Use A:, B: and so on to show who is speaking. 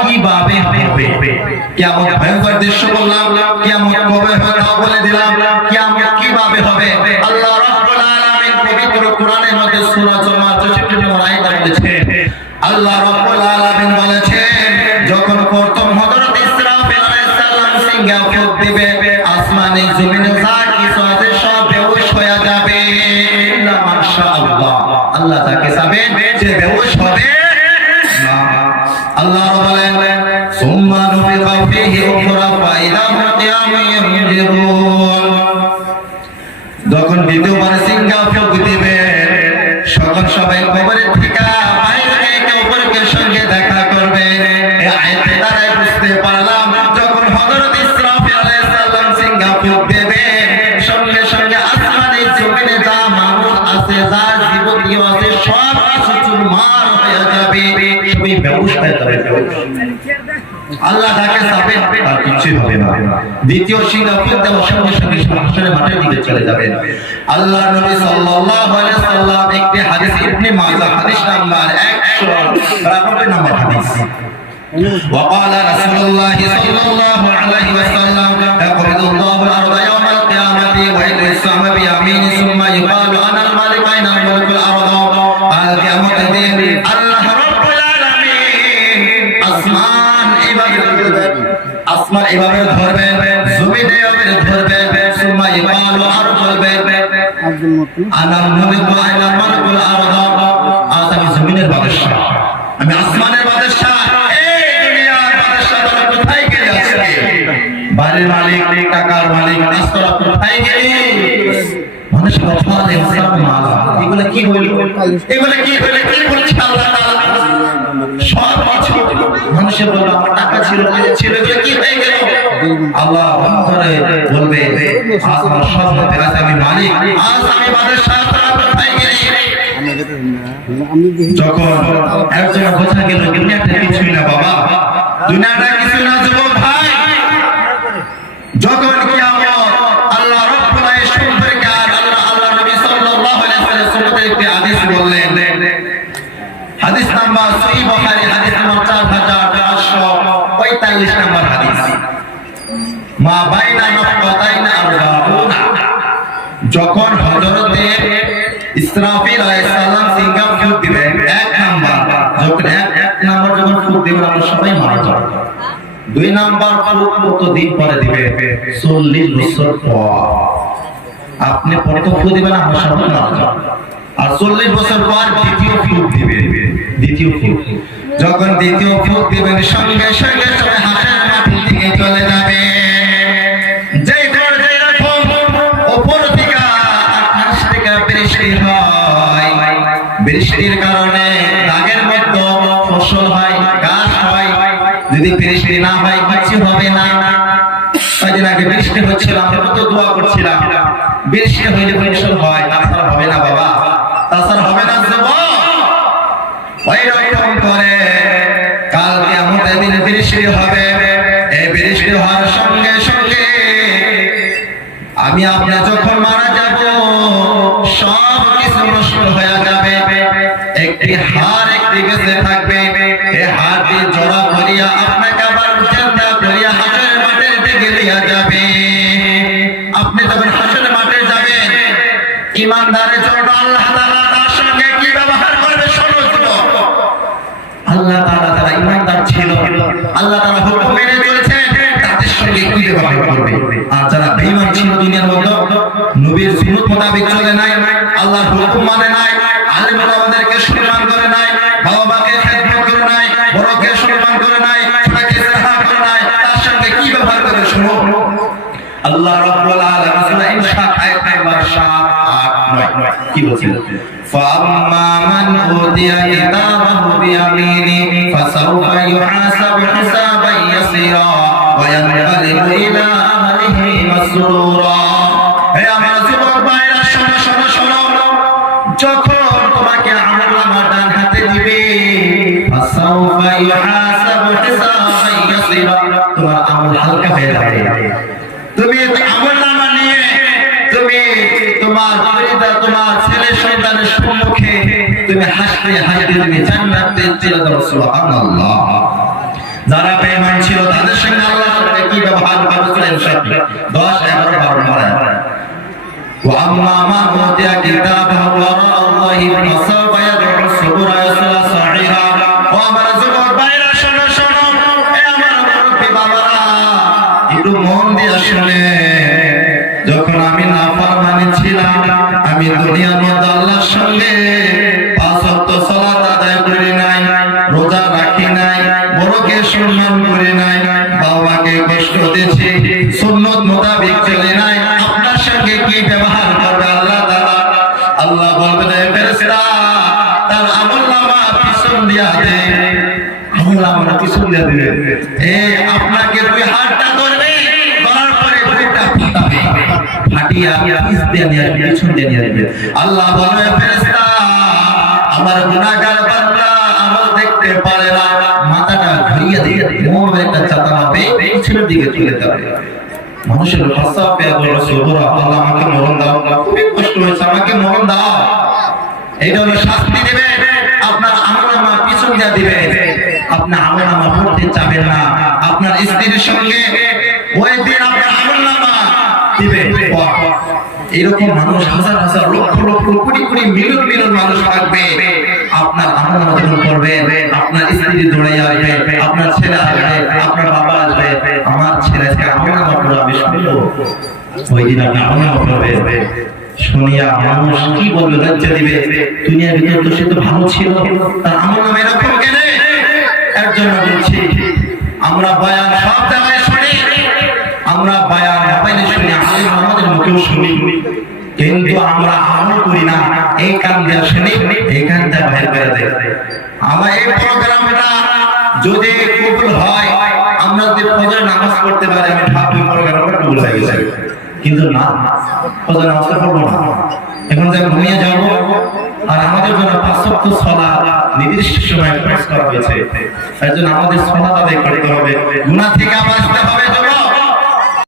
A: কীভাবে হবে? কিয়ামত ভয়ঙ্কর দৃশ্য বললাম, কিয়ামত কবে হবে তাও বলে দিলাম, কিয়ামত কীভাবে হবে? আল্লাহ রাব্বুল আলামিন পবিত্র কোরআনের মধ্যে সূরা জুমা 64 নম্বর আয়াতে বলেছেন। আল্লাহ রাব্বুল আলামিন বলেছেন, যখন প্রথম দিবে, আসমানে জমিনে কিছু আছে সব বেহুশ হয়ে যাবে। আল্লাহ তাকে বেহুশ হবে। আল্লাহ বলেন, সুম্মা নুফিখা ফীহি উখরা ফাইদা হুম কিয়ামুন ইয়ানজিরুন যখন দ্বিতীয়বার সিংহা ফুঁক দিবে সকল সবাই কবরের থেকে বাইরে মানুষ আছে জীবনীয় আছে সব কিছু চুরমার হয়ে যাবে সবই বেহুশ হয়ে যাবে আল্লাহ তাকে চাবে তার কিছুই হবে না দ্বিতীয় সিংহা ফুঁক দেওয়ার সঙ্গে সঙ্গে হাসরের মাঠের দিকে চলে যাবে আল্লাহ নবী সাল্লাল্লাহু আলাইহি সাল্লাম একটি হাদিস ইবনে মাজাহ হাদিস নাম্বার 192 নম্বর হাদিস وقال رسول الله صلى الله عليه وسلم يقبض الله الارض يوم القيامه ويدعو السماء بيمينه ثم يقال
B: মুত্তালিব
A: আনাল মুলিক ওয়া আনাল মালিকুল আরদ আজ আমি জমিনের বাদশা আমি আসমানের বাদশা এই দুনিয়ার বাদশা তোরা কোথায় গেলি আজকে বাড়ির মালিক টাকার মালিক রাস্তার কোথায় গেলি? মানুষ কথা দেয় সব মালা। এগুলো কি হইল? এগুলো কি হইল? কি বলছে আল্লাহ তাআলা? সব কিছু মানুষের আমার টাকা ছিল ছিল কি হয়ে আল্লাহ অন্তরে বলবে, আজ আমার সব হাতে আছে আমি মালিক। আজ আমি তোরা কোথায় গেলি। যখন একজন বোঝা গেল দুনিয়াটা কিছুই না বাবা। দুনিয়াটা কিছু না, যুবক ভাই। যখন আল্লাহ রাব্বুল আল্লাহ আল্লাহ হাদিস বললেন, হাদিস নাম্বার সহিহ বুখারী, হাদিস নাম্বার 4545 নাম্বার ইসরাফিল আলাইহিস সালাম সিংহা ফুঁক দিবেন এক নাম্বার। যখন এক এক নাম্বার যখন ফুঁক দিবেন আমরা সবাই মারা যাব। দুই নাম্বার ফুঁক কত দিন পরে দিবে? 40 বছর পর। আপনি প্রথম ফুঁক দিবেন আমরা সবাই মারা যাব। আর 40 বছর পর দ্বিতীয় ফুঁক দিবে। দ্বিতীয় ফুঁক। যখন দ্বিতীয় ফুঁক দিবেন, সঙ্গে সঙ্গে সবাই হাসের কারণে দাগের মধ্যে ফসল হয়, গাছ হয়। যদি বৃষ্টি না হয়, কিছু হবে না। আগে বৃষ্টি হচ্ছিল দোয়া করছিলাম। বৃষ্টি হইলে ফসল হয়, তাছাড়া হবে না বাবা। তাছাড়া হবে না রকম করে কালকে আমাদের বৃষ্টি হবে। এই বৃষ্টি হওয়ার সঙ্গে সঙ্গে আমি আপনার যখন মারা যাব সব কিছু যাবে একটি হার একটি থাকবে। এই জড়া আপনাকে আবার আল্লাহ তাদের সঙ্গে কি আর যারা ছিল নবীর নাই হুকুম মানে নাই আলেম ওলামাদেরকে সম্মান করে নাই বাবা মাকে খেদমত করে নাই বড়কে সম্মান করে নাই ছোটকে শ্রদ্ধা করে নাই তার সঙ্গে কি ব্যবহার করে শুনো আল্লাহ রাব্বুল আলামিন সূরা ইনশা আয়াত নাম্বার 7 8 9 কি বলছেন فأما من أوتي كتابه بيمينه فسوف يحاسب حسابا يسيرا وينقلب إلى أهله مسرورا হে আমার যুবক ভাইরা শোনো শোনো শোনো যখন তোমাকে আমলনামা ডান হাতে দিবে ফাসাউফা ইউহাসাবু হিসাবান ইয়াসিরা তোমার আমল হালকা হয়ে যাবে তুমি আমল নামা নিয়ে তুমি তোমার পরিবার তোমার ছেলে সন্তানের সম্মুখে তুমি হাসতে হাসতে তুমি জান্নাতে চলে যাও সুবহানাল্লাহ যারা বেঈমান ছিল তাদের সঙ্গে আল্লাহর সাথে কি ব্যবহার করেছিলেন সাথে 10 11 12 নম্বর واما من اوتي كتابه وراء الله فسوف يدعو الصبر يصلى سعيرا وامر زبر বাইরা শোনো শোনো এ আমার মুরব্বি বাবারা একটু মন দিয়ে শুনে যখন আমি না নাফরমানি ছিলাম, আমি দুনিয়ার মধ্যে আল্লাহর সঙ্গে পাঁচ ওয়াক্ত সালাত আদায় করি নাই, রোজা রাখি নাই বড়কে সম্মান করি নাই, বাবাকে কষ্ট দিয়েছি, সুন্নত মোতাবেক চলে নাই। আপনার সঙ্গে কি ব্যবহার করবে আল্লাহ তাআলা? আল্লাহ বলবে ফেরেশতা, তার আমল নামা পিছন দিয়া দে। আমল নামা পিছন দিয়া দিবে। এ, আপনাকে দুই হাতটা পিছ দিয়ে নিয়ে, পিছন নিয়ে আসবে আল্লাহ বলবে ফেরেশতা, আমার গুনাহগার বান্দা আমল দেখতে পারে না। মাথাটা ঘুরিয়ে দিয়ে মোর একটা চাতা মাপে পিছনের দিকে চলে যাবে। মানুষের ভাষা পেয়ে বলো সুবরা আল্লাহ, আমাকে মরণ দাও। খুবই কষ্ট হয়েছে, আমাকে মরণ দাও। এইটা হলো শাস্তি দেবে। আপনার আমলনামা পিছন দিয়ে দিবে। আপনি আমলনামা পড়তে চাবেন না। আপনার স্ত্রীর সঙ্গে ওই দিন আপনার আমলনামা দিবে এরকম মানুষ হাজার হাজার লক্ষ লক্ষ কোটি কোটি মিলিয়ন মিলিয়ন মানুষ থাকবে। আপনার যখন করবেন আপনার স্ত্রী দৌড়ে আসবে আপনার ছেলে আসবে, আপনার বাবা আসবে, আমার আমলনামা পড়ে আমি ওই দিন আপনি করবে। শুনিয়া মানুষ কি বলবে, লজ্জা দিবে? দুনিয়ার ভিতর তো সে তো ভালো ছিল। তার আমল নামে এরকম কেন? বলছি, আমরা বয়ান সব জায়গায় আমরা বয়ান মোবাইলে শুনি আলিম আমাদের মুখেও শুনি। কিন্তু আমরা আমল করি না, এই কান দিয়ে শুনি, এই কান দিয়ে বাইরে বাইরে দেয়। আমার এই প্রোগ্রামটা যদি কবুল হয়, আমরা যদি ফজর নামাজ পড়তে পারি, আমি ভাবি প্রোগ্রামটা কবুল হয়ে গেছে কিন্তু না, ফজর নামাজটা পড়ব না। এখন যে ঘুমিয়ে যাব, আর আমাদের জন্য পাঁচ সপ্তাহ সলা নির্দিষ্ট সময় ফরজ করা হয়েছে। তাই জন্য আমাদের সলা আদায় করতে হবে। গুনাহ থেকে বাঁচতে হবে।